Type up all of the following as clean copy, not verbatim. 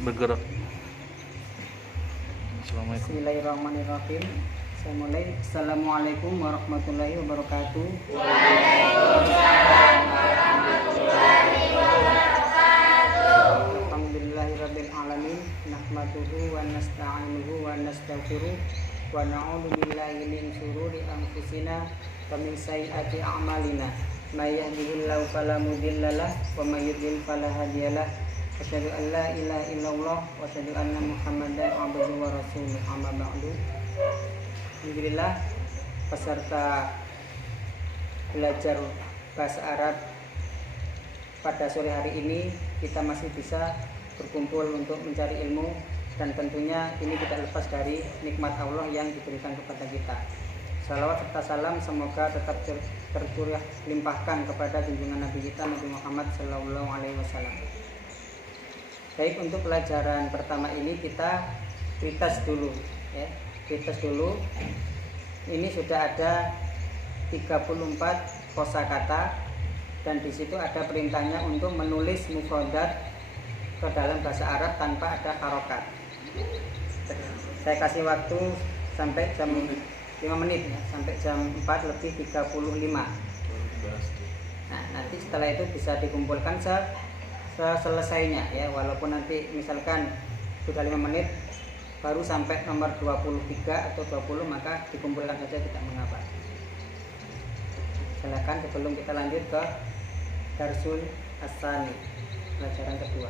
bergerak. Assalamualaikum. Bismillahirrahmanirrahim. Saya mulai. Assalamualaikum warahmatullahi wabarakatuh. Alhamdulillahirabbil alamin. Nahmaduhu wa nasta'inuhu wa nastaghfiruh wa na'udzu billahi min shururi anfusina wa min sayyiati a'malina. May yahdihillahu fala mudhillalah wa may yudhlil fala hadiyalah. Asyhadu an la ilaha illallah wa asyhadu anna Muhammadan abduhu wa rasuluh. Amma ba'du. Alhamdulillah, peserta belajar bahasa Arab pada sore hari ini kita masih bisa berkumpul untuk mencari ilmu, dan tentunya ini tidak lepas dari nikmat Allah yang diberikan kepada kita. Salawat serta salam semoga tetap tercurah limpahkan kepada junjungan Nabi kita Nabi Muhammad Sallallahu Alaihi Wasallam. Baik, untuk pelajaran pertama ini kita pretest dulu ya. Pretest dulu. Ini sudah ada 34 kosakata, dan di situ ada perintahnya untuk menulis mufradat ke dalam bahasa Arab tanpa ada harokat. Saya kasih waktu sampai jam 5 menit ya, sampai jam 4 lebih 35. Nah, nanti setelah itu bisa dikumpulkan selesainya ya, walaupun nanti misalkan sudah 5 menit baru sampai nomor 23 atau 20, maka dikumpulkan saja, tidak mengapa. Silakan sebelum kita lanjut ke Darsul As-Tsani, pelajaran kedua.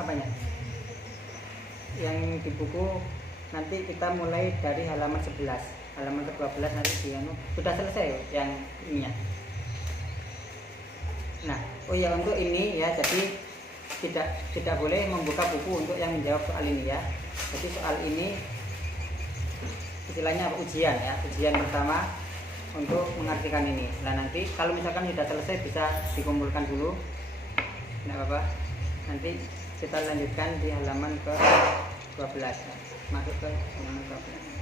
Apanya? Yang di buku nanti kita mulai dari halaman 11, halaman ke-12 nanti sudah selesai yang ininya. Nah, oh ya, untuk ini ya, jadi tidak boleh membuka buku untuk yang menjawab soal ini ya. Jadi soal ini istilahnya ujian ya, ujian pertama untuk mengartikan ini. Nah, nanti kalau misalkan sudah selesai bisa dikumpulkan dulu, tidak apa-apa. Nanti kita lanjutkan di halaman ke-12 ya. Masuk ke halaman 12.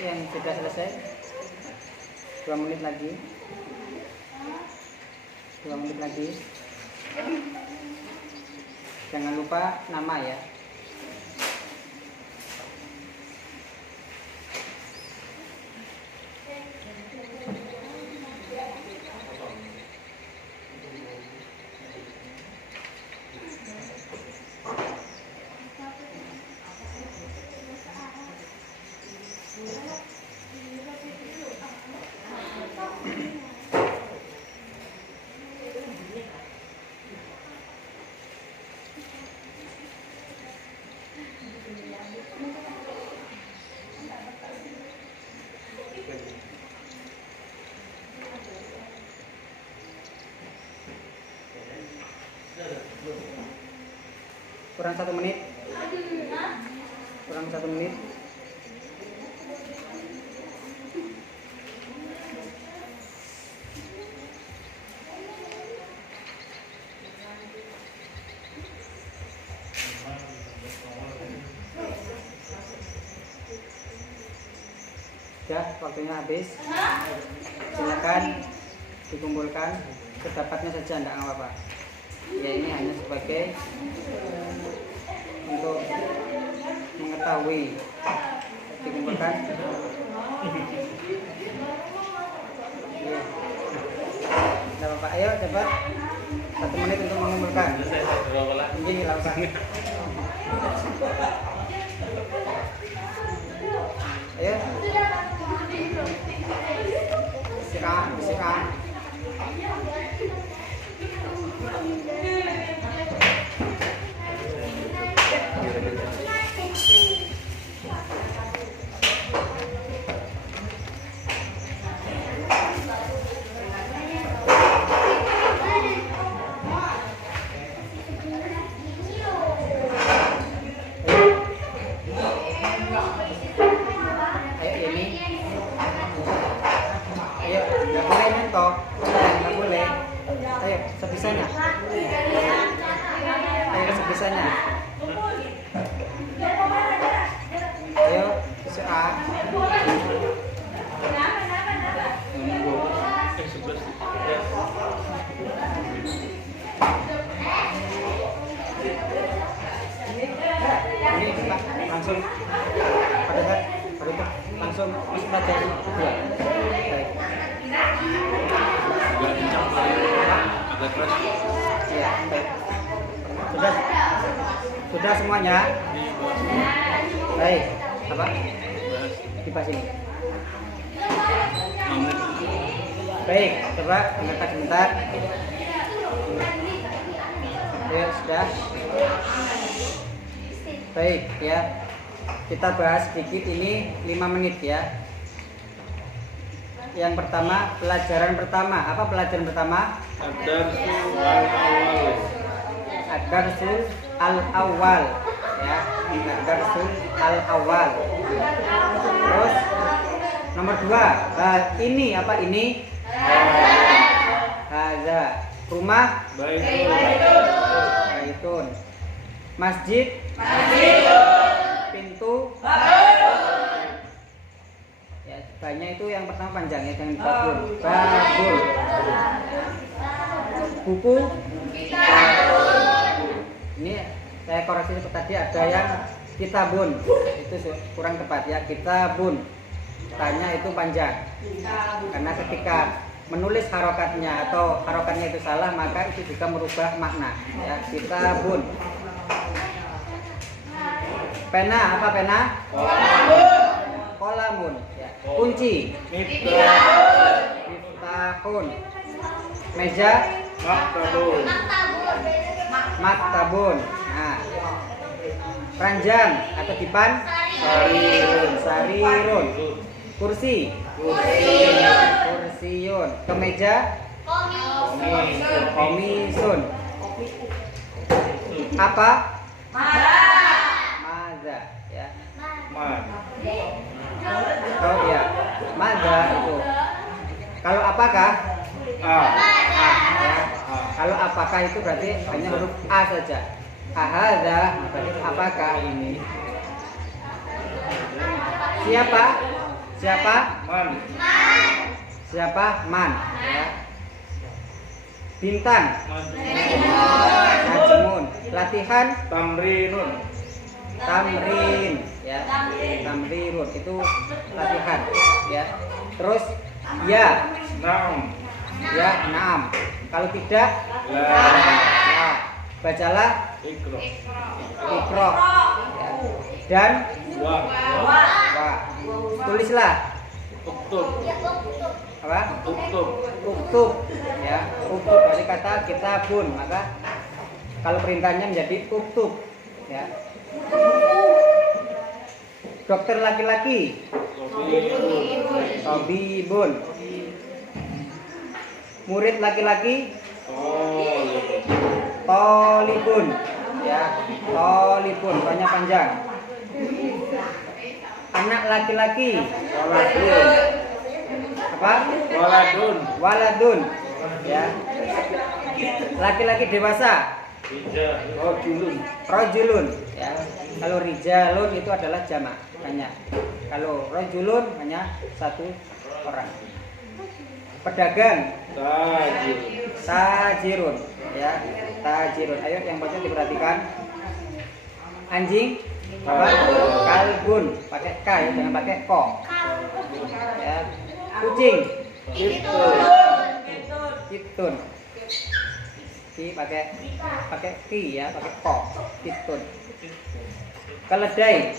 Yang sudah selesai 2 menit lagi, 2 menit lagi. Jangan lupa nama ya. Kurang 1 menit. Kurang 1 menit. sudah waktunya habis. Silakan dikumpulkan sedapatnya saja, enggak apa-apa. Ya ini hanya sebagai untuk mengetahui. Dikumpulkan. Ya. Enggak apa-apa. Ayo cepat. 1 menit untuk mengumpulkan. Ini langsung. Ayo. Sikat. Sebisanya. Ayo sebisanya. Ayo, A. Ini langsung pada saat baru itu langsung masuk pelajaran kedua. Baik. Agak keras. Iya, baik. Sudah semuanya? Baik. Apa? Dibahas ini. Baik, coba angkat sebentar. Ya, sudah. Baik, ya. Kita bahas sedikit ini 5 menit ya. Yang pertama, pelajaran pertama. Apa pelajaran pertama? Ad-darsul al-awwal. Ya, ad-darsul al-awwal. Terus nomor 2, ini apa ini? Hadza. Rumah? Baitun. Masjid? Pintu? Ya, banyak itu yang pertama panjang ya, dengan babul. Buku? Ini saya koreksi seperti tadi, ada yang kitabun. Itu kurang tepat ya, kitabun. Tanya itu panjang. Karena ketika menulis harokatnya atau harokatnya itu salah, maka itu juga merubah makna ya. Kitabun. Pena, apa pena? Kolamun ya. Kunci? Miftahun. Meja? Maktabun. Nah, ranjang atau dipan? Sarirun. Kursi? Kursiun. Kemeja? Komisun. Apa? Maza ya. Oh ya, maza itu. Kalau apakah? Ya. Kalau apakah itu berarti hanya huruf A saja. Ahadza berarti apakah ini? Siapa? Siapa? Man. Siapa? Man. Ya. Bintang. Najmun. Latihan. Tamrinun. Tamrin. Ya. Tamrinun itu latihan. Ya. Terus ya. Naam. Ya, naam. Kalau tidak, la. Bacalah. Ikro. Ya. Dan wa. Tulislah. Uktub. Apa? Uktub. Ya, uktub dari kata kitabun, maka kalau perintahnya menjadi uktub. Ya. Dokter laki-laki. Tabibun. Murid laki-laki. Tolibun. Ya, tolibun, banyak panjang. Anak laki-laki. Waladun. Apa? Waladun. Ya. Laki-laki dewasa. Rojulun ya. Kalau rijalun itu adalah jamak, banyak. Kalau rojulun hanya satu orang. Pedagang tajirun ya, tajirun. Ayo yang baca diperhatikan. Anjing apa? Kalbun, pakai k ya, jangan pakai ko. Ya. Kucing kitun. Ki pakai ki ya, pakai ko. Kitun. Keledai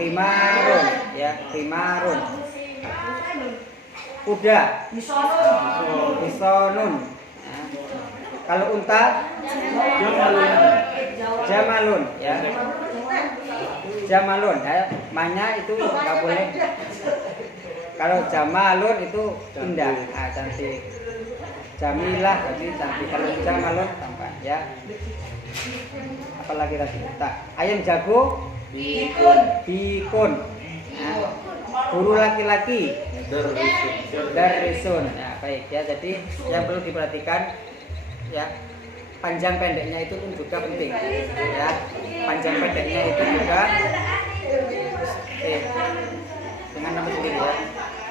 himarun ya, himarun. Kuda bisonun. Nah, kalau unta jamalun ya, jamalun ya, manya itu nggak boleh. Kalau jamalun itu indah, cantik. Jamilah berarti cantik. Kalau jamalun tampak ya. Apalagi tadi? Ayam jago bikun. Nah, guru laki-laki darisun. Nah, baik ya. Jadi yang perlu diperhatikan ya, panjang pendeknya itu pun juga penting ya. Panjang pendeknya itu juga dengan nama sendiri ya.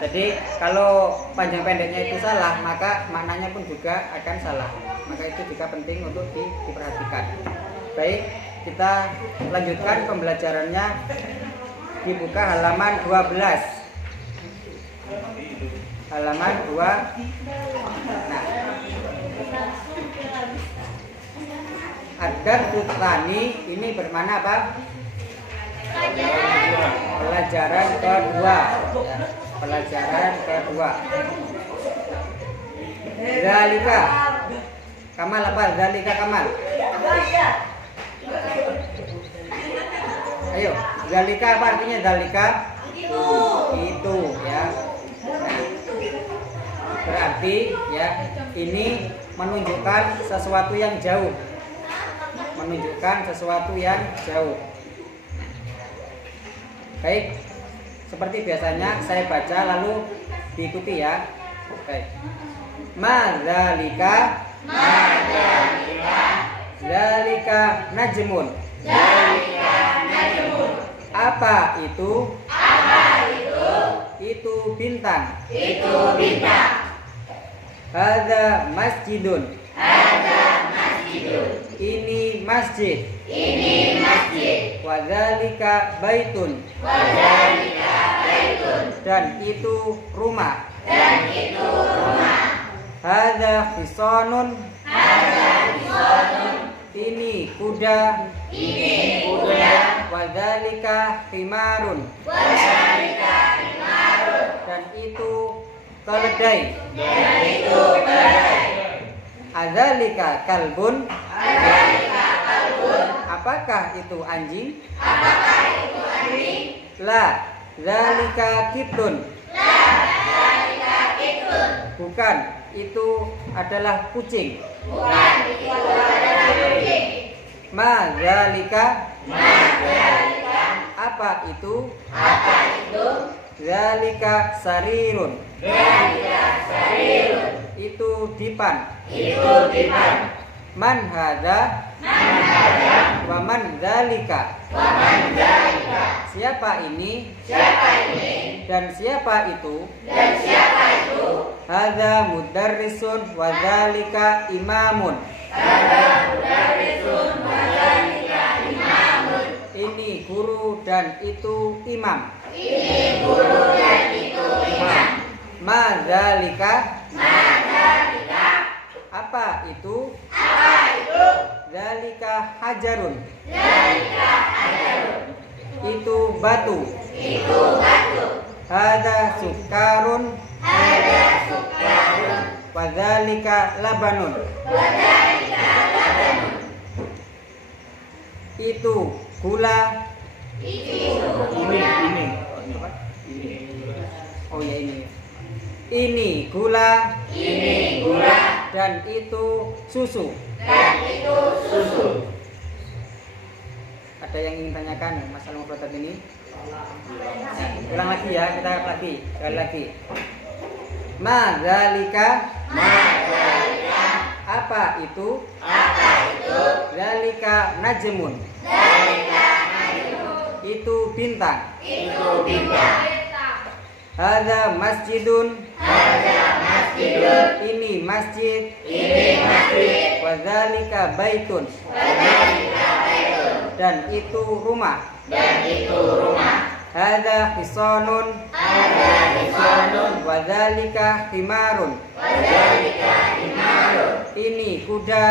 Jadi kalau panjang pendeknya itu salah, maka maknanya pun juga akan salah. Maka itu juga penting untuk diperhatikan. Baik, kita lanjutkan pembelajarannya. Dibuka halaman 12. Halaman 2. Nah, Adar Tutani ini bermana apa? Pelajaran kedua ya. Pelajaran kedua. Zalika Kamal apa? Zalika Kamal. Ayo, zalika apa artinya zalika? Itu ya. Berarti ya, ini menunjukkan sesuatu yang jauh. Menunjukkan sesuatu yang jauh. Baik, seperti biasanya saya baca lalu diikuti ya. Baik. Madzalika zalika najmun. Apa itu? Itu bintang. Hadza masjidun. Ini masjid. Wa dzalika baitun. Dan itu rumah. Hadza hisonun. Ini kuda. Wa dzalika himarun. Dan itu keledai. Adzalika kalbun. Apakah itu anjing? La dzalika kitun. Bukan, itu adalah kucing. Ma dzalika. Apa itu? Dzalika sarirun. Itu dipan. Man hadza. Wa man dzalika. Siapa ini? Dan siapa itu? Hadza mudarrisun wa dzalika imamun. Ini guru dan itu imam. Ma dzalika. Apa itu? Dzalika hajarun. Itu batu. Hadza sukarun. Wa dzalika labanun. Itu gula. Ini. Oh ya ini. Ini gula. Dan itu susu. Ada yang ingin tanyakan masalah mufradat ini? Ulang lagi ya, kita lagi, sekali lagi. Ma dzalika. Apa itu? Zalika najmun. Itu bintang. Hadza masjidun. Ini masjid. Wa zalika baitun. Dan itu rumah. Hadza hisanun. Wa zalika himarun. Ini kuda.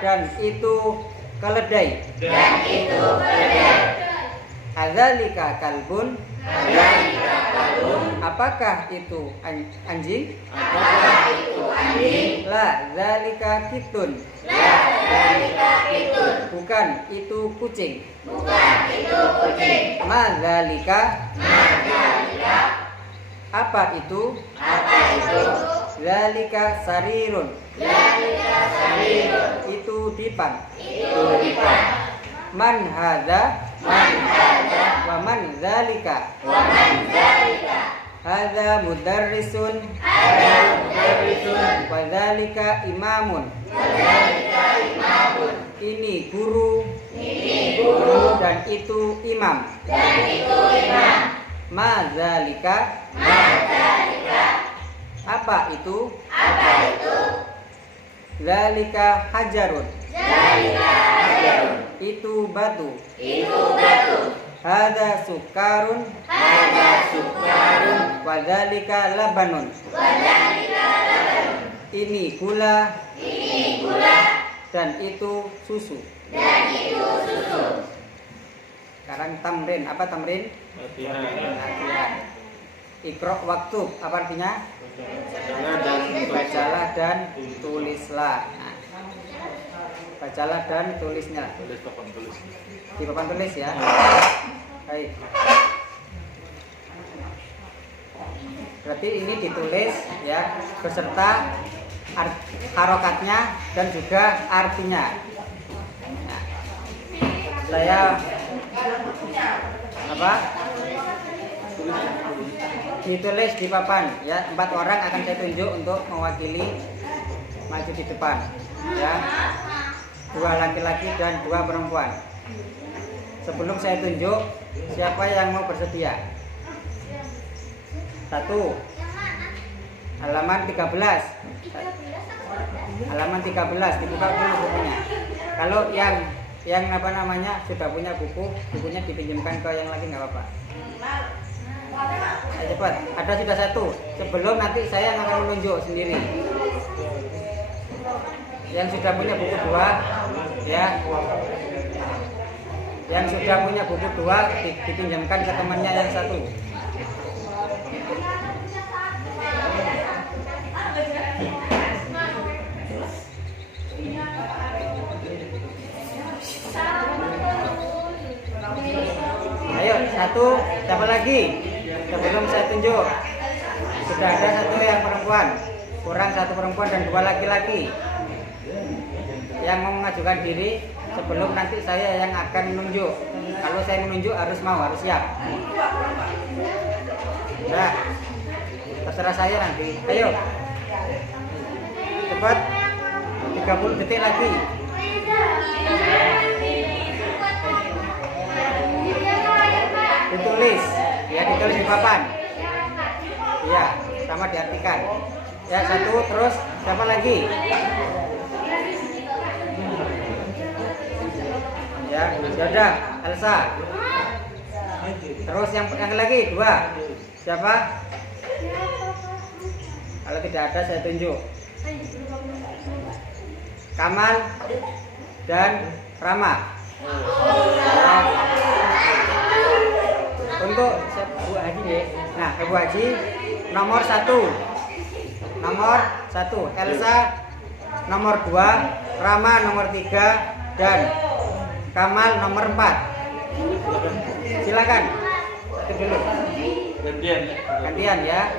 Dan itu keledai. Hadzalika kalbun. Apakah itu anjing? La zalika kitun. Bukan, itu kucing. Ma zalika. Apa itu? Zalika sarirun. Itu dipan. Man hadza. Wa man zalika. Hadza mudarrisun. Wa zalika imamun. Ini guru. Dan itu imam. Ma zalika. Apa itu? Zalika hajarun. Itu batu. Hadza sukarun. Wa dzalika labanun. Ini gula. Dan itu susu. Sekarang tamrin. Apa tamrin? Latihan. Iqra waktu. Apa artinya? Bacalah dan tulislah. Nah, bacalah dan tulisnya. Di papan tulis ya. Baik. Berarti ini ditulis ya beserta harokatnya dan juga artinya. Nah, saya ditulis di papan ya, 4 orang akan saya tunjuk untuk mewakili maju di depan ya, 2 laki-laki dan 2 perempuan. Sebelum saya tunjuk, siapa yang mau bersedia? 1 halaman 13. Halaman 13 dibuka dulu bukunya. Kalau yang sudah punya bukunya dipinjamkan ke yang lagi nggak apa-apa. Cepat, ada sudah 1. Sebelum nanti saya yang akan menunjuk sendiri. Yang sudah punya buku 2 ya. Yang sudah punya buku 2 dipinjamkan ke temannya yang 1. Ayo, 1, siapa lagi? Sebelum saya tunjuk. Sudah ada 1 yang perempuan, kurang 1 perempuan dan 2 laki-laki yang mau mengajukan diri. Sebelum nanti saya yang akan menunjuk. Kalau saya menunjuk harus siap. Nah, terserah saya nanti. Ayo, cepat, 30 detik lagi. Ditulis, ya ditulis di papan. Ya, sama diartikan. Ya 1, terus siapa lagi? Ya, sudah, Elsa. Terus yang lagi 2. Siapa? Kalau tidak ada saya tunjuk. Kamal dan Rama. Untuk Bu Haji deh. Nah, Bu Haji nomor 1. Elsa nomor 2, Rama nomor 3 dan Kamal nomor 4. Silakan. Itu dulu. Gantian ya.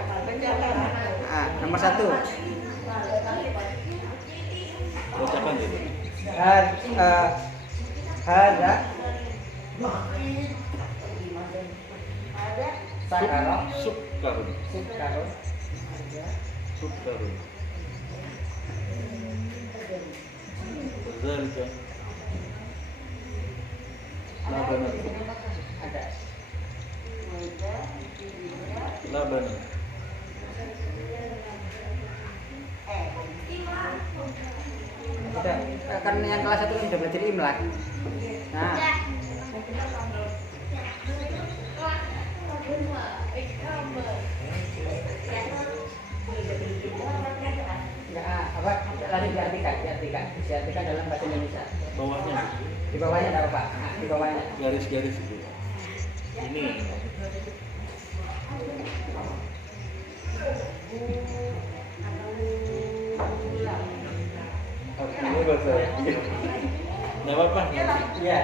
Nah, nomor 1. Hadza Sukarun. Zalika labanan. Ada. Labanan. Sudah, kan yang kelas 1 kan sudah belajar imlak. Nah, enggak apa lagi diartikan dalam bahasa Indonesia. Bawahnya Di bawahnya ada apa? Nah, di bawahnya. garis-garis itu. Ini ini bahasa. Nggak apa-apa. Iya.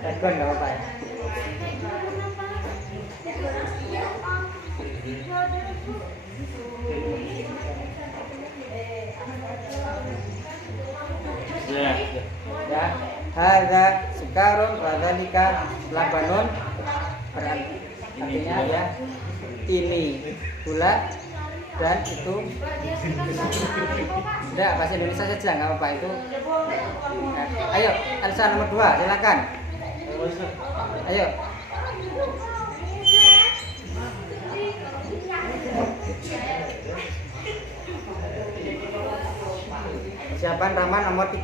Tegon enggak apa-apa. Ya. Ya. Hadza sukarun wa dzalika labanun. Artinya ya ini gula dan itu udah bahasa Indonesia saja nggak apa-apa itu. Ayo, Elsa nomor 2 silakan. Ayo. Siapaan Rahman nomor 3.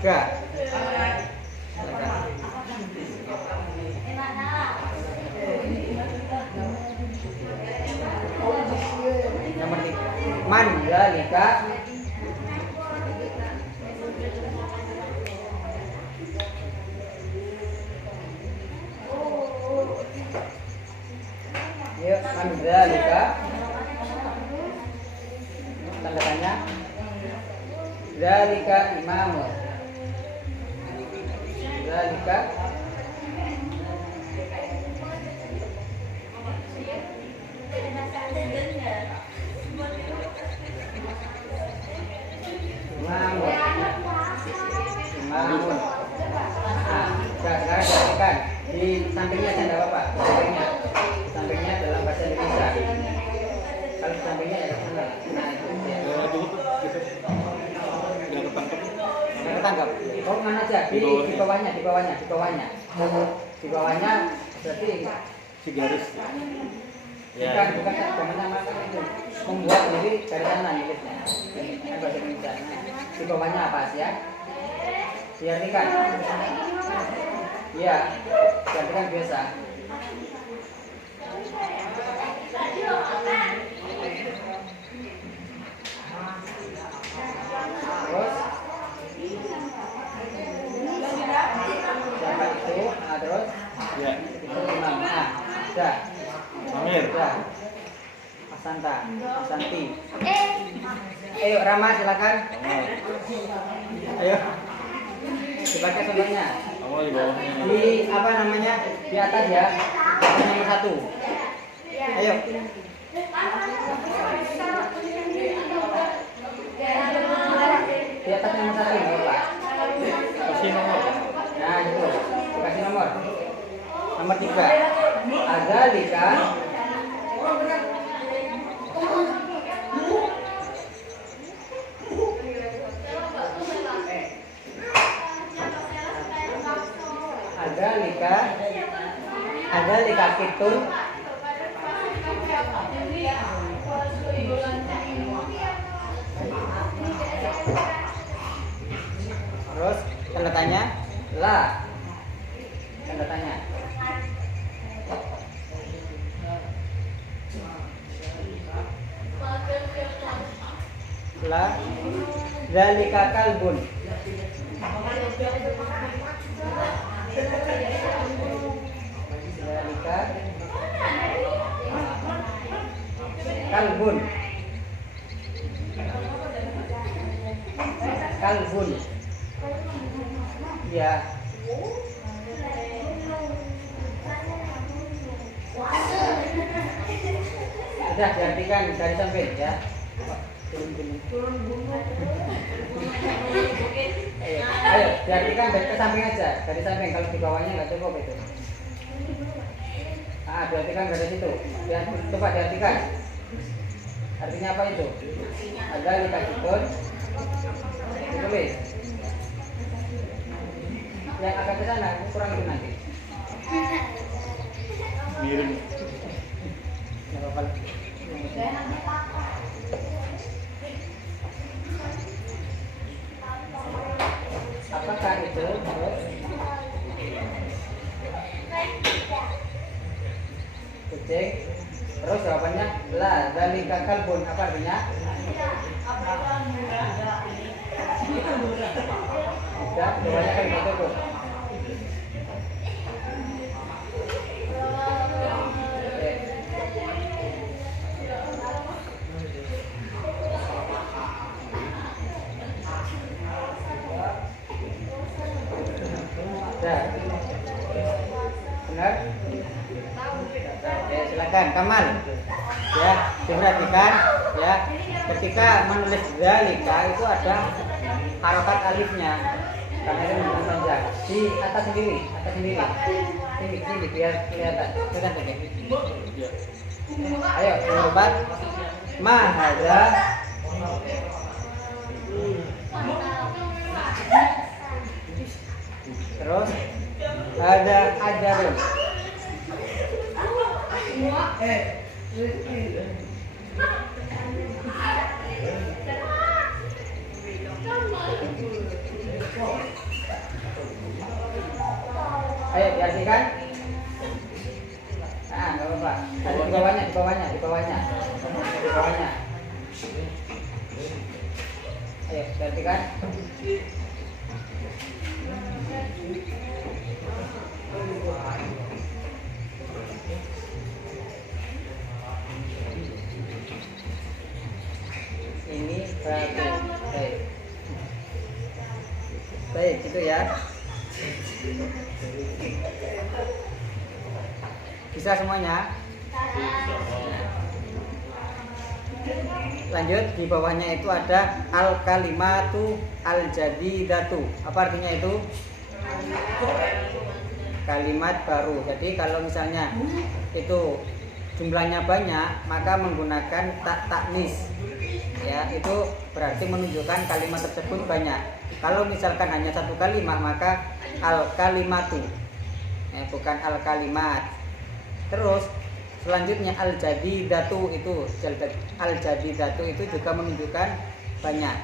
Nomor 3. Man zalika Yuk, man zalika tanda tanya. Zalika imamun. Zalika imamun. Imamun. Nah, sekarang perhatikan di sampingnya aja enggak apa-apa. Sampingnya dalam bahasa Indonesia. Kalau di sampingnya ya sana. Nah, itu ya. Nggak ketangkep. Ketangkap. Oh, mana aja? Di bawahnya. Di bawahnya berarti Si garis. bukan sama itu. Membuat sendiri dari sana nyilitnya. Kan bahasa Indonesia. Nah, di bawahnya apa sih ya? Diartikan. Iya, diartikan biasa. Terus siapa itu? Nah, terus Ya. itu imam. Nah, sudah. Amir. Sudah. Asanta, Asanti. Ayo Rama silakan. Ayo. Dipakai contohnya. Kamu di bawahnya. Di apa namanya? Di atas ya. Nomor 1. Ayo. Di atas nomor 1 Bapak. Kasih nomor. Nah, itu. Kasih nomor. Nomor 3. Adzalika Adzalika kitun. Terus tanda tanya la. Tanda tanya. La zalika kalbun. Zalika kalbun. Kalbun. Ya. Sudah diartikan dari samping ya. Turun gunung. Ayo, diartikan dari ke samping aja, dari samping. Kalau di bawahnya nggak cukup itu. Diartikan dari situ. Coba diartikan. Artinya apa itu? Ada di kaki. Itu tulis. Yang agak ke sana kurang itu nanti. Miring. Nggak apa-apa. Apakah itu terus? Kucing. Terus jawabannya la dzalika kalbun. Apa artinya? Tidak, jawabannya kan itu tuh. Benar? Oke, silakan Kamal. Ya, diperhatikan ya. Ketika menulis dzalika itu ada harokat alifnya. Karena itu menunjukkan panjang. Di atas sendiri, Sini biar kelihatan. Kelihatan tuh, Ya. Ayo, nomor 4. Ma hadza terus ada ajarun. Ayo diartikan. Nah, nggak apa-apa. Di bawahnya. Ayo diartikan. Ini batu. Baik, gitu ya. Bisa semuanya? Lanjut, di bawahnya itu ada al-kalimatu al-jadidatu. Apa artinya itu? Kalimat baru. Jadi kalau misalnya itu jumlahnya banyak, maka menggunakan tak taknis. Ya, itu berarti menunjukkan kalimat tersebut banyak. Kalau misalkan hanya satu kalimat, maka al-kalimatu. Ya, bukan al-kalimat. Terus selanjutnya al-jadidatu itu juga menunjukkan banyak.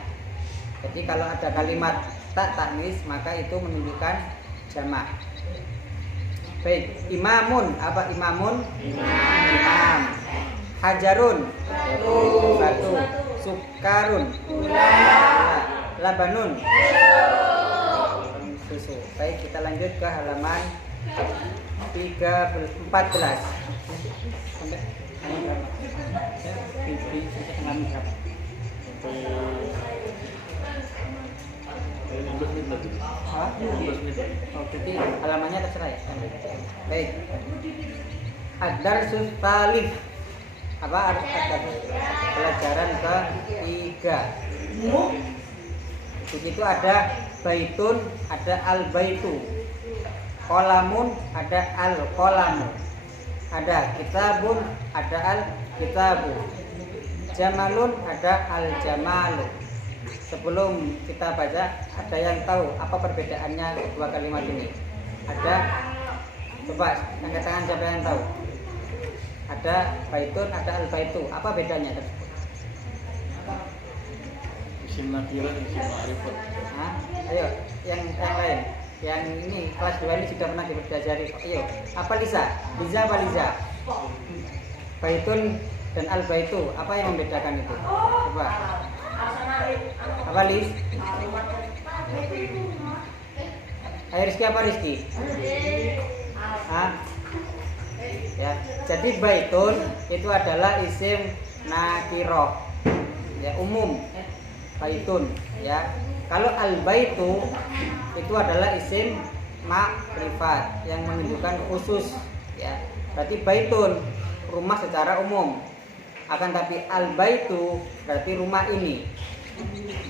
Jadi kalau ada kalimat tak taknis, maka itu menunjukkan jamak. Baik, imamun. Apa imamun? Imam. Hajarun, batu. Sukarun, labanun, susu. Baik, kita lanjut ke halaman 14. Sampai berapa? Halaman berapa? Sampai 15 menit lagi. 15 menit lagi. Oh, jadi halamannya terserah ya. Baik. Ad-darsus talif. Apa ada pelajaran ketiga? Di situ ada baitun, ada al-baitu. Qalamun, ada al-qalamu. Ada kitabun, ada al-kitabu. Jamalun, ada al-jamalu. Sebelum kita baca, ada yang tahu apa perbedaannya kedua kalimat ini? Ada? Coba angkat tangan siapa yang tahu? Ada baitun, ada al-baitu. Apa bedanya tersebut? Isim nakirah, isim ma'rifat. Nah, ayo, yang lain. Yang ini kelas 2 ini sudah pernah dipelajari. Ayo, apa Liza? Liza apa Liza? Baitun dan al-baitu, apa yang membedakan itu? Coba. Apa Liz? Ayo Rizky, apa Rizky? Hah? Ya, jadi baitun itu adalah isim nakiroh, ya, umum. Baitun, ya. Kalau al-baitu itu adalah isim makrifat yang menunjukkan khusus, ya. Berarti baitun rumah secara umum. Akan tapi al-baitu berarti rumah ini.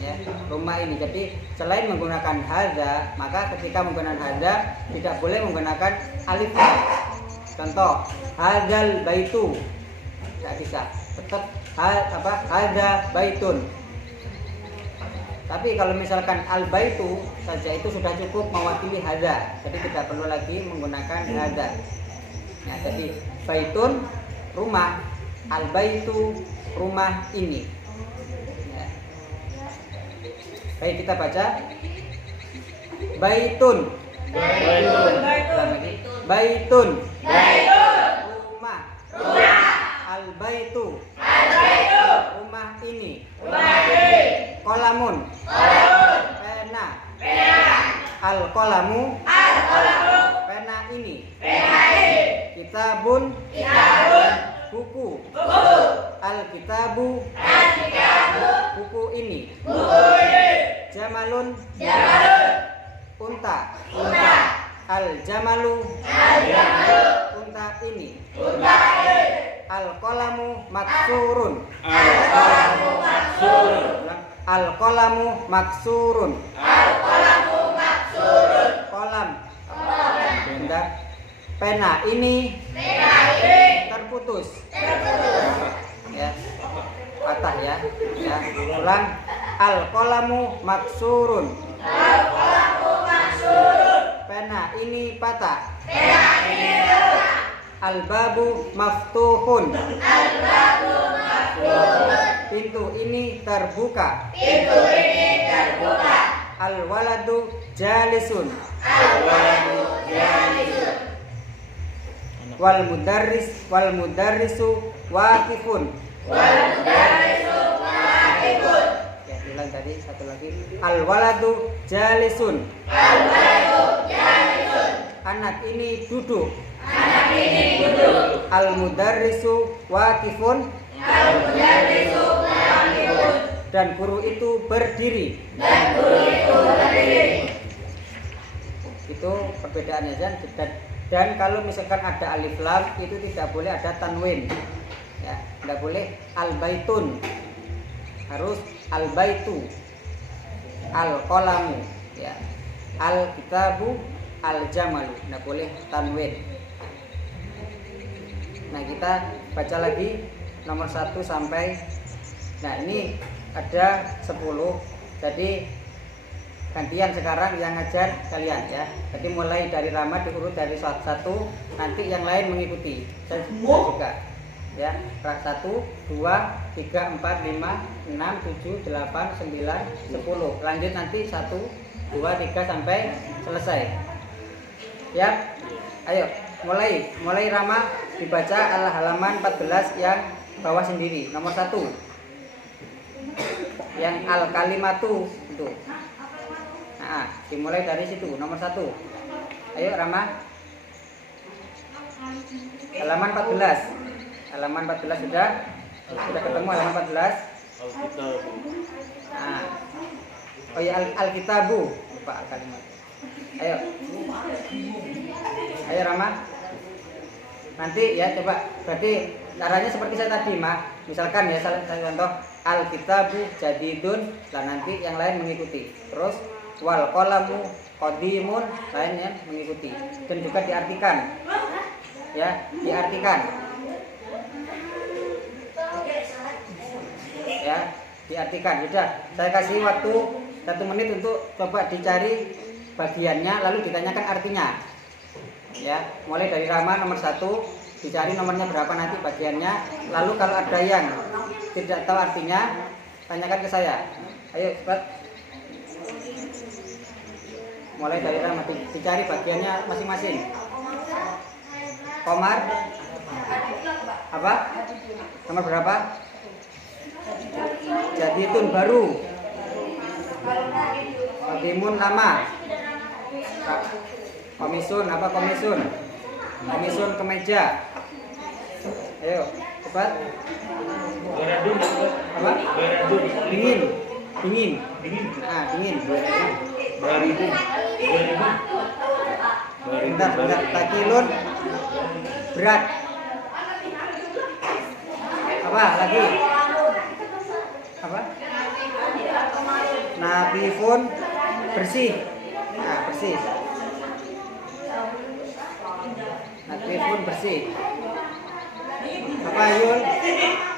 Ya, rumah ini. Jadi selain menggunakan hadza, maka ketika menggunakan hadza tidak boleh menggunakan alif. Contoh, hadzal baitu. Tidak bisa. Tetap hadza baitun. Tapi kalau misalkan al-baitu saja itu sudah cukup mewakili hadza. Jadi tidak perlu lagi menggunakan hadza. Nah, jadi baitun rumah, al-baitu rumah ini. Ya. Baik, kita baca baitun. Baitun. Rumah. Al-baitu. Rumah ini. Kolamun. Pena. Al-kolamu. Pena ini. Kitabun. Buku. Al-kitabu. Buku ini. Jamalun. Unta. Al-jamalu. Unta ini. Al-qalamu maksurun. Al-qalamu maksurun. Kolam. Bentar. Pena ini terputus. Ya. Patah ya. Ya. Ulang. Al-qalamu maksurun. Pena ini patah. Al-babu maftuhun. Pintu ini terbuka. Al-waladu jalisun. Wal mudarrisu waqifun. Ya, ulang tadi satu lagi. Al-waladu jalisun. Anak ini duduk. Al-mudarrisu waqifun. Dan guru itu berdiri. Itu perbedaannya. Dan kalau misalkan ada alif lam itu tidak boleh ada tanwin. Ya, tidak boleh al-baitun. Harus al-baitu. Al-qalamu, ya. Al-kitabu, al-jamalu. Tidak boleh tanwin. Nah, kita baca lagi nomor 1 sampai. Nah, ini ada 10. Jadi gantian sekarang yang ngajar kalian ya. Jadi mulai dari Rama diurut dari 1, nanti yang lain mengikuti. Saya juga. Ya, 1, 2, 3, 4, 5, 6, 7, 8, 9, 10. Lanjut nanti 1, 2, 3 sampai selesai. Ya. Ayo, mulai Rama dibaca halaman 14 yang bawah sendiri, nomor 1. Yang al-kalimatu itu. Nah, dimulai dari situ, nomor 1. Ayo Rama. Halaman 14. Halaman 14 sudah ketemu halaman 14. Al-kitabu. Nah. Oh ya, al-kitabu. Lupa al-kalimat. Ayo Rama. Nanti ya coba. Berarti caranya seperti saya tadi, misalkan ya saya contoh al-kitabu jadidun, lah nanti yang lain mengikuti. Terus wal qalamu qadimun, lainnya mengikuti. Dan juga diartikan. Ya, diartikan. Ya, diartikan. Sudah, saya kasih waktu 1 menit untuk coba dicari bagiannya lalu ditanyakan artinya. Ya, mulai dari Rama nomor 1, dicari nomornya berapa nanti bagiannya. Lalu kalau ada yang tidak tahu artinya, tanyakan ke saya. Ayo cepat. Mulai dari Rama dicari bagiannya masing-masing. Komar apa? Nomor berapa? Jadidun baru. Qadimun lama. Komisun apa komisun? Komisun kemeja. Ayo, cepat. Beradun Apa? Beradun. Dingin. Dingin. Ah, dingin. Baridun. Bentar. Takilun. Berat. Apa lagi? Apa? Nabifun bersih. Nah, bersih. Nabifun bersih. Apa Yul?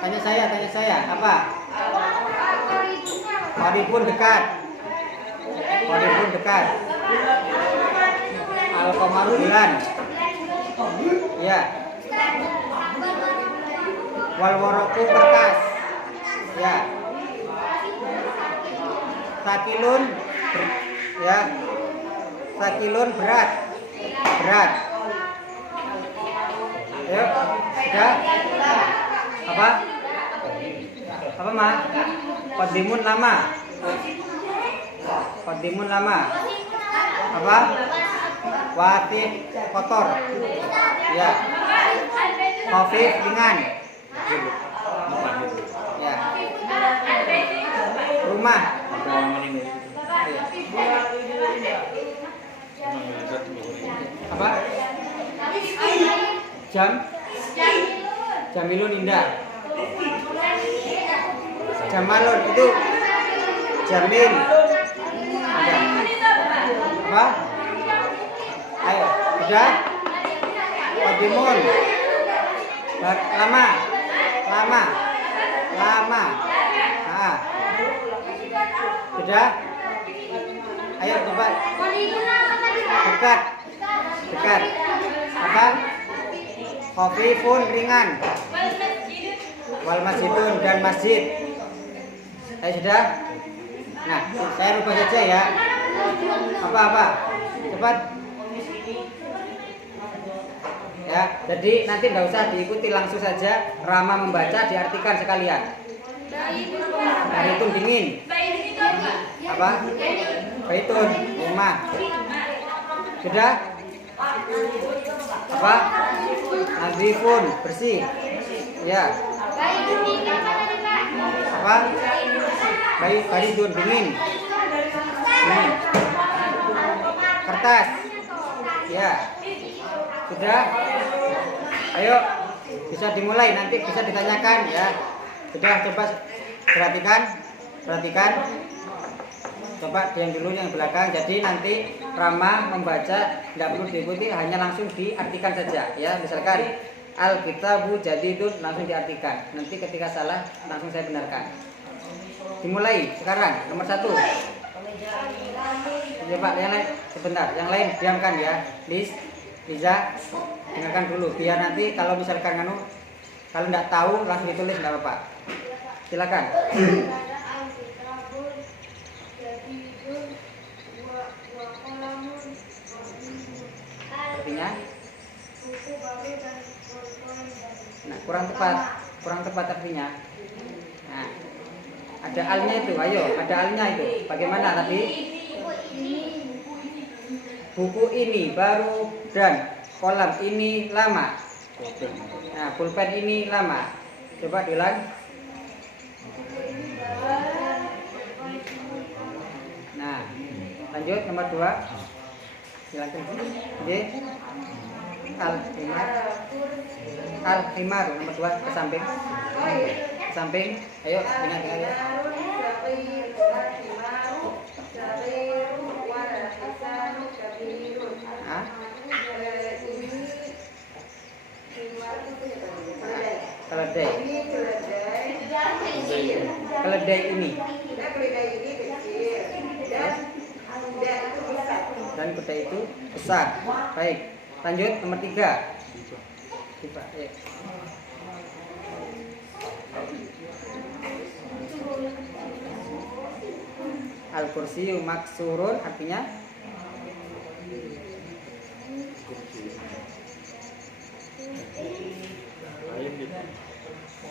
Tanya saya. Apa? Qaribun dekat. Qaribun dekat. Al-qamaru bulan. Ya. Wal waraku kertas. Ya. Sakilun ya. Sakilun berat. Berat. Ayo, sudah. Apa? Apa, Ma? Qadimun lama. Qadimun lama. Apa? Watif kotor. Ya. Khafif ringan. Ya. Rumah. Apa? Jamilun indah. Jamalun itu Jamil. Ada. Apa? Ayo, sudah. Qadimun. Lama. Nah. Sudah. Ayo coba. Dekat. Apa? Khafifun ringan. Wal masjidun dan masjid. Saya sudah. Nah, saya rubah saja ya. Apa? Cepat. Ya, jadi nanti nggak usah diikuti, langsung saja Rama membaca diartikan sekalian. Baitun dingin. Apa? Baitun rumah. Sudah? Apa? Nadifun bersih. Ya. Apa? Baridun dingin. Kertas. Ya. Sudah? Ayo, bisa dimulai, nanti bisa ditanyakan ya. Sudah, coba perhatikan. Coba yang dulu yang belakang. Jadi nanti Rama membaca nggak perlu diikuti, hanya langsung diartikan saja ya. Misalkan Al-Kitabu Jadidun, langsung diartikan. Nanti ketika salah langsung saya benarkan. Dimulai sekarang nomor 1. Coba yang lain sebentar, yang lain diamkan ya. Liza, dengarkan dulu biar nanti kalau misalkan kalau nggak tahu langsung ditulis nggak apa-apa. Silakan. Artinya? Nah, kurang tepat artinya. Nah, ada alnya itu, ayo, ada alnya itu. Bagaimana tadi? Buku ini baru dan kolam ini lama. Nah, pulpen ini lama. Coba diulang. Nah, lanjut nomor 2. Silakan. Oke. Al-himar nomor 2 ke samping. Ayo, ingat ya. Keledai ini. Dan kuda itu besar. Baik, lanjut nomor 3. Al-kursiyu maksurun artinya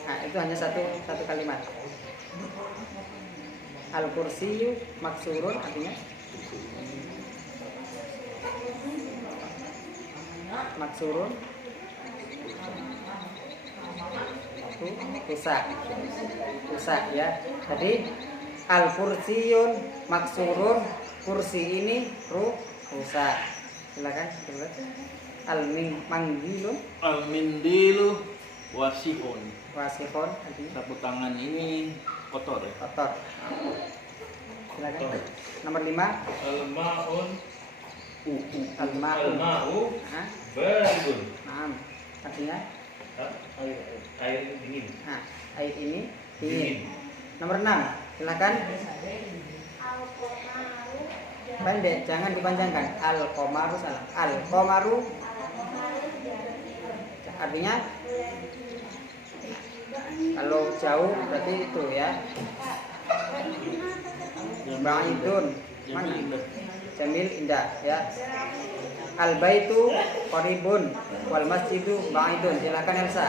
nah, itu hanya satu kalimat. Al-kursiyu maksurun artinya maksurun rusak ya. Jadi al-kursiyun maksurun, kursi ini rusak. Silakan. Al-mindilu wasihun. Wasihun artinya Sapu tangan ini kotor ya. kotor. Silakan. Nomor 5. Al-ma'u baridun. Nah, artinya Air dingin. nah, air ini dingin. Nomor 6. Silakan. Pendek, jangan dipanjangkan. Al-qamaru salah. Al-qamaru artinya kalau jauh berarti itu ya. Ba'idun mana? Jamil indah ya. Al-baitu qaribun wal masjidu ba'idun. Silakan Elsa.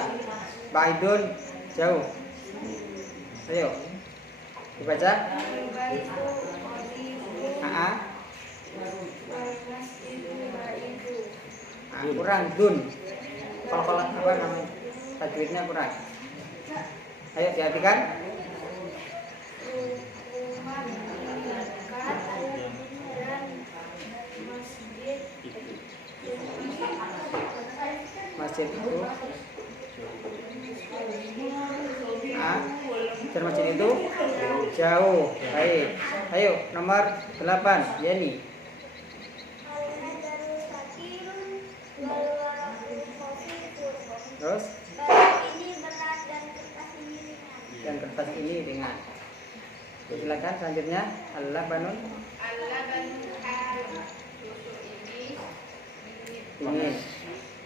Ba'idun jauh. Ayo. Dibaca. Kurang dun. Kalau apa namanya? Tajwidnya kurang. Ayo diartikan. Masjid itu dan masjid itu jauh. Baik. Ayo nomor 8 Yeni. Terus dan kertas ini ringan. Silakan selanjutnya Allah banun. Dingin.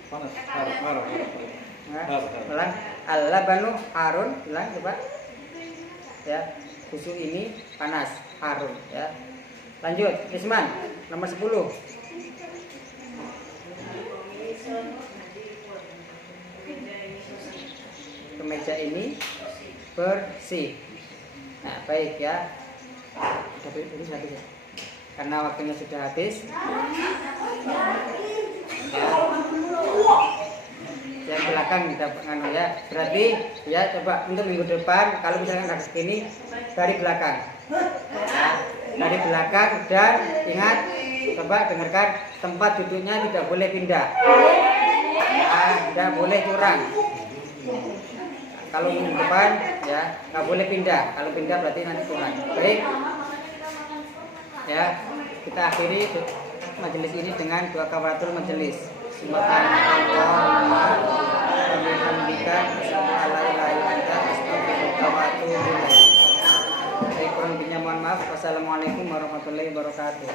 Panas. Harus. Ulang. Allah banu Harun. Ulang coba. Ya. Susu ini panas. Harun. Ya. Lanjut. Isman. Nomor 10. Kemeja ini bersih. Nah, baik ya. Tapi ini habis ya. Karena waktunya sudah habis. Yang belakang dapat nganu ya. Berarti ya coba untuk minggu depan kalau misalkan ada segini dari belakang. Ya, dari belakang dan ingat coba dengarkan tempat duduknya tidak boleh pindah. Ya, tidak boleh curang. Kalau minggu depan ya nggak boleh pindah. Kalau pindah berarti nanti kurang. Baik. Ya, kita akhiri majelis ini dengan doa kafaratul majelis. Subhanallah wa bihamdika asyhadu an la ilaha illa anta astaghfiruka wa atubu ilaik. Baik, kurang lebihnya mohon maaf. Wassalamualaikum warahmatullahi wabarakatuh.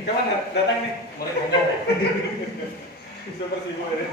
Kapan datang nih? Super sibuk ya.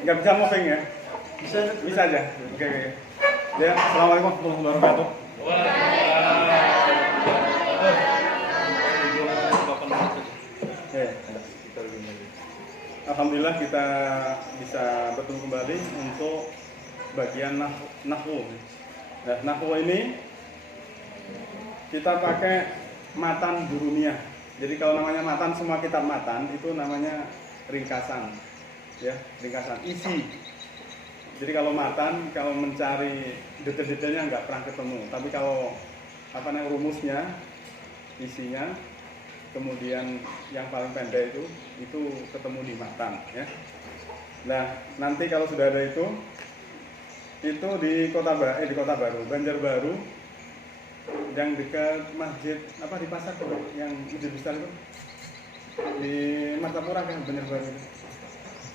Nggak bisa moving ya? Bisa aja. Oke. Ya, assalamualaikum warahmatullahi wabarakatuh. Alhamdulillah kita bisa bertemu kembali untuk bagian nahwu. Nah, nahwu ini kita pakai matan jurumiyah. Jadi kalau namanya matan, semua kitab matan itu namanya ringkasan, ya, ringkasan isi. Jadi kalau matan, kalau mencari detail-detailnya nggak pernah ketemu. Tapi kalau rumusnya, isinya, kemudian yang paling pendek itu ketemu di matan, ya. Nah, nanti kalau sudah ada itu di Kota Baru, Banjarbaru, yang dekat masjid di pasar tuh, yang masjid besar itu di Martapura kan, Banjarbaru itu.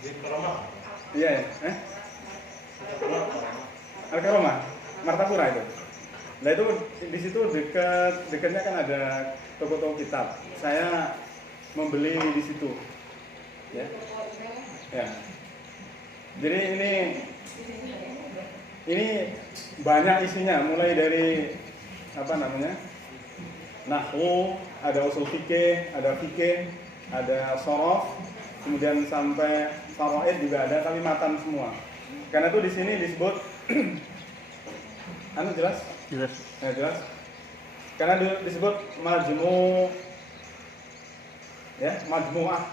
Di Keroma. Iya ya, Al-Karomah, Martapura itu. Nah itu di situ dekatnya kan ada toko-toko kitab. Saya membeli di situ, ya. Ya. Jadi ini banyak isinya, mulai dari nahwu, ada usul fikih, ada fikih, ada shorof, kemudian sampai faraid juga ada, tapi matan semua. Karena itu di sini disebut jelas? Jelas. Ya, jelas. Karena disebut majmu', ya, majmu'ah.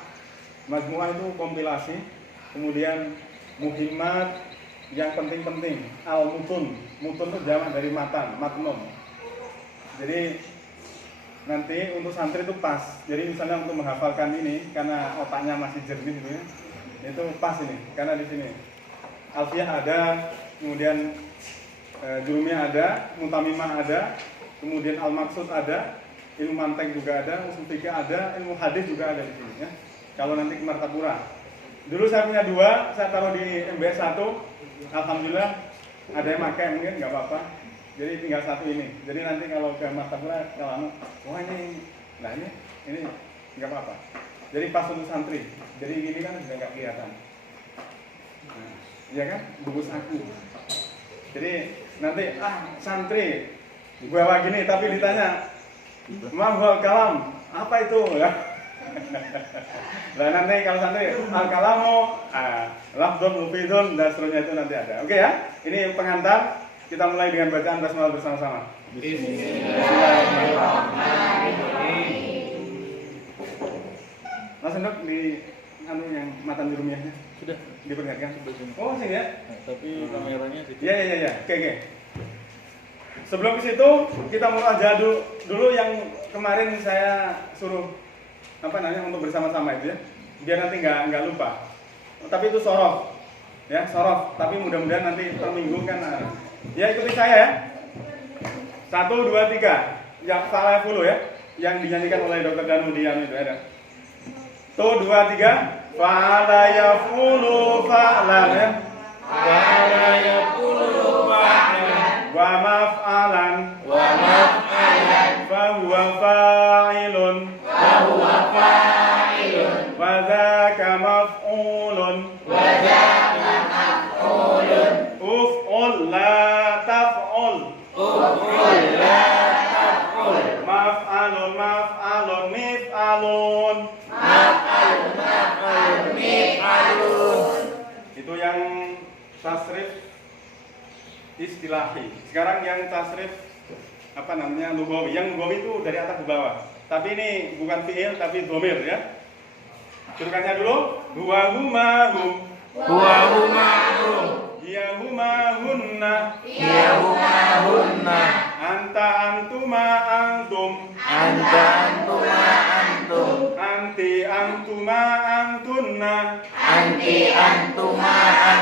Majmu'ah itu kompilasi, kemudian muhimmat yang penting-penting, al-mutun. Mutun itu jamak dari matan, matnum. Jadi nanti untuk santri itu pas. Jadi misalnya untuk menghafalkan ini, karena otaknya masih jernih gitu ya, itu pas ini. Karena di sini alfiyah ada, kemudian jurumiyah ada, mutamimah ada, kemudian al-maksud ada, ilmu mantek juga ada, usul fikih ada, ilmu hadis juga ada di sini, ya. Kalau nanti ke Martapura. Dulu saya punya 2, saya taruh di MBS 1. Alhamdulillah ada yang pakai, mungkin nggak apa-apa. Jadi tinggal 1 ini. Jadi nanti kalau ke Martapura, kalau ini nggak apa-apa. Jadi pas untuk santri. Jadi gini kan sudah nggak kelihatan. Nah, iya kan? Buku saku. Jadi nanti santri bawa gini, tapi ditanya mahwal kalam, apa itu? Nah nanti kalau santri al-kalamu, lafdun, mufidun, dan seterusnya itu nanti ada. Oke ya, ini pengantar. Kita mulai dengan bacaan basmalah bersama-sama. Bismillahirrahmanirrahim. Mas Endok di yang matan jurumiyahnya Sudah diperlihatkan. Oh sini ya. tapi kameranya situ. Iya. Oke. Sebelum ke situ kita mulai dulu yang kemarin saya suruh untuk bersama-sama itu ya, biar nanti nggak lupa. Tapi itu sorof, ya sorof. Tapi mudah-mudahan nanti per minggu kan. Ya ikuti saya ya. 1, 2, 3. Yang salah dulu ya, yang dinyanyikan oleh Dr. Danu di itu ada. 1, 2, 3. Fa'ala yafulu fa'lan ya. Fa'ala yaqulu fa'lan Wa maf'alan wa maf'alan fahuwa fa'ilun fahuwa fa'ilun wa dzaka maf'ulun wa dzaka maf'ulun uf'ul la taf'ul uf'ul la taf'ul maf'alun mif'alun maf'alun mif'alun. Itu yang tasrif istilahi. Sekarang yang tasrif lughawi. Yang lughawi itu dari atas ke bawah. Tapi ini bukan fi'il tapi dhamir ya. Turukannya dulu. Huwa huma hum. Huwa huma hum. Hiya huma hunna. Hiya huma hunna. Anta antuma antum. Anta antuma antum. Anti antuma antunna. Anti antuma antum.